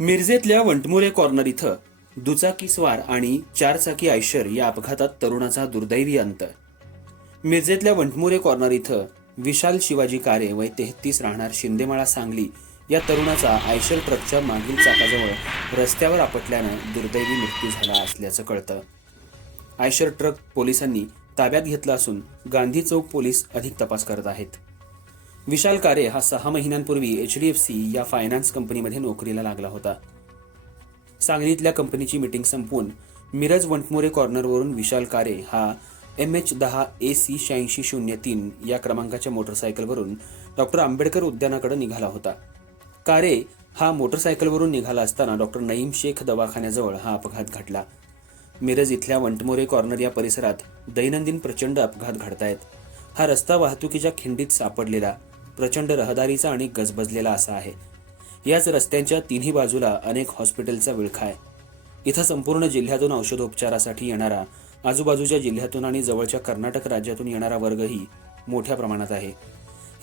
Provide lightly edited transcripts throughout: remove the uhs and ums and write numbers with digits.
मिरजेतल्या वंटमोरे corner इथं दुचाकी स्वार आणि चारचाकी आयशर या अपघातात तरुणाचा दुर्दैवी अंत. मिरजेतल्या वंटमोरे कॉर्नर इथं विशाल शिवाजी कारे वय 33 राहणार शिंदेमाळा सांगली या तरुणाचा आयशर ट्रकच्या मागील चाकाजवळ रस्त्यावर आपटल्यानं दुर्दैवी मृत्यू झाला असल्याचं कळतं. आयशर ट्रक पोलिसांनी ताब्यात घेतला असून गांधी चौक पोलीस अधिक तपास करत आहेत. विशाल कारे हा 6 महिन्यांपूर्वी HDFC या फायनान्स कंपनीमध्ये नोकरीला लागला होता. सांगलीतल्या कंपनीची मीटिंग संपवून मिरज वंटमोरे कॉर्नरवरून विशाल कारे हा MH10AC8603 या क्रमांकाच्या मोटरसायकलवरून डॉक्टर आंबेडकर उद्यानाकडे निघाला होता. कारे हा मोटरसायकलवरून निघाला असताना डॉक्टर नईम शेख दवाखान्याजवळ हा अपघात घडला. मिरज इथल्या वंटमोरे कॉर्नर या परिसरात दैनंदिन प्रचंड अपघात घडतायत. हा रस्ता वाहतुकीच्या खिंडीत सापडलेला, प्रचंड रहदारीचा आणि गजबजलेला असा आहे. याच रस्त्यांच्या तिन्ही बाजूला अनेक हॉस्पिटलचा विळखा आहे. इथं संपूर्ण जिल्ह्यातून औषधोपचारासाठी येणारा, आजूबाजूच्या जिल्ह्यातून आणि जवळच्या कर्नाटक राज्यातून येणारा वर्गही मोठ्या प्रमाणात आहे.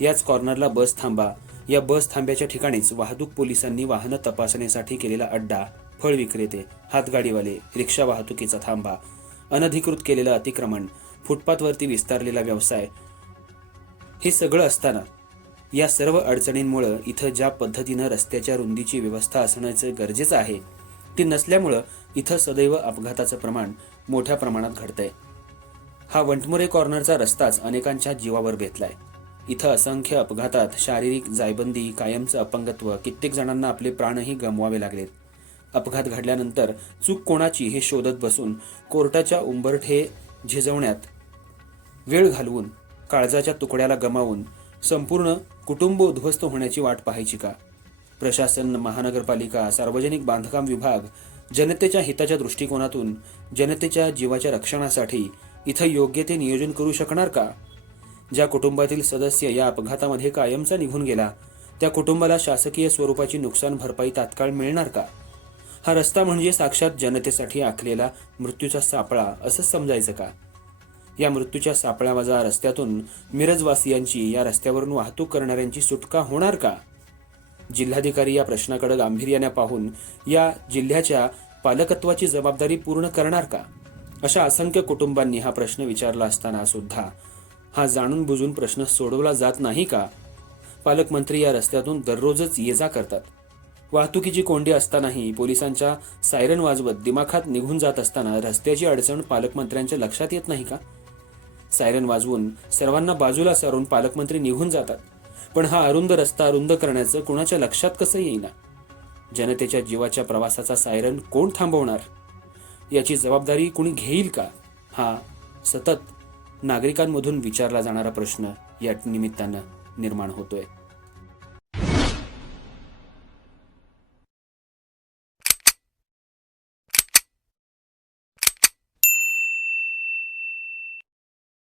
याच कॉर्नरला बस थांबा, या बस थांब्याच्या ठिकाणीच वाहतूक पोलिसांनी वाहनं तपासणीसाठी केलेला अड्डा, फळ विक्रेते, हातगाडीवाले, रिक्षा वाहतुकीचा थांबा, अनधिकृत केलेलं अतिक्रमण, फुटपाथवरती विस्तारलेला व्यवसाय, हे सगळं असताना या सर्व अडचणींमुळे इथं ज्या पद्धतीनं रस्त्याच्या रुंदीची व्यवस्था असण्याचं गरजेचं आहे ती नसल्यामुळं इथं सदैव अपघाताचं प्रमाण मोठ्या प्रमाणात घडतंय. हा वंटमोरे कॉर्नरचा रस्ताच अनेकांच्या जीवावर बेतलाय. इथं असंख्य अपघातात शारीरिक जायबंदी, कायमचं अपंगत्व, कित्येक जणांना आपले प्राणही गमवावे लागलेत. अपघात घडल्यानंतर चूक कोणाची हे शोधत बसून कोर्टाच्या उंबरठे झिजवण्यात वेळ घालवून, काळजाच्या तुकड्याला गमावून संपूर्ण कुटुंब उद्ध्वस्त होण्याची वाट पाहायची का? प्रशासन, महानगरपालिका, सार्वजनिक बांधकाम विभाग जनतेच्या हिताच्या दृष्टिकोनातून जनतेच्या जीवाच्या रक्षणासाठी इथं योग्य ते नियोजन करू शकणार का? ज्या कुटुंबातील सदस्य या अपघातामध्ये कायमचा निघून गेला त्या कुटुंबाला शासकीय स्वरूपाची नुकसान भरपाई तात्काळ मिळणार का? हा रस्ता म्हणजे साक्षात जनतेसाठी आखलेला मृत्यूचा सापळा असंच समजायचं का? या मृत्यूच्या सापळ्यावजा रस्त्यातून मिरजवासियांची, या रस्त्यावरून वाहतूक करणाऱ्यांची सुटका होणार का? जिल्हाधिकारी या प्रश्नाकडे गांभीर्याने पाहून या जिल्ह्याच्या पालकत्वाची जबाबदारी पूर्ण करणार का? अशा असंख्य कुटुंबांनी हा प्रश्न विचारला असताना सुद्धा हा जाणून बुजून प्रश्न सोडवला जात नाही का? पालकमंत्री या रस्त्यातून दररोजच ये-जा करतात. वाहतुकीची कोंडी असतानाही पोलिसांच्या सायरन वाजवत दिमाखात निघून जात असताना रस्त्याची अडचण पालकमंत्र्यांच्या लक्षात येत नाही का? सायरन वाजवून सर्वांना बाजूला सारून पालकमंत्री निघून जातात, पण हा अरुंद रस्ता अरुंद करण्याचं कोणाच्या लक्षात कसं येईना? जनतेच्या जीवाच्या प्रवासाचा सायरन कोण थांबवणार? याची जबाबदारी कोणी घेईल का? हा सतत नागरिकांमधून विचारला जाणारा प्रश्न या निमित्तानं निर्माण होतोय.